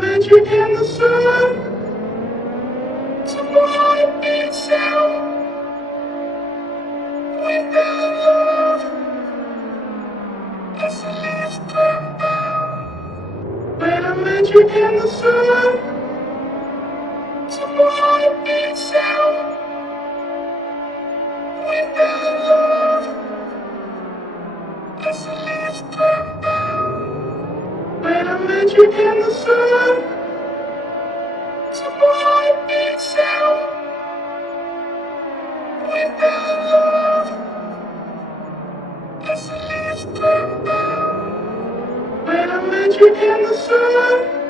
magic in the sun. Tomorrow beats out without love as the leaves turn down. When I'm magic in the sun. Tomorrow beats out without love as the leaves turn down. When I'm magic in the sun. Tomorrow beats out without love as the leaves turn down. When I'm magic in the sun.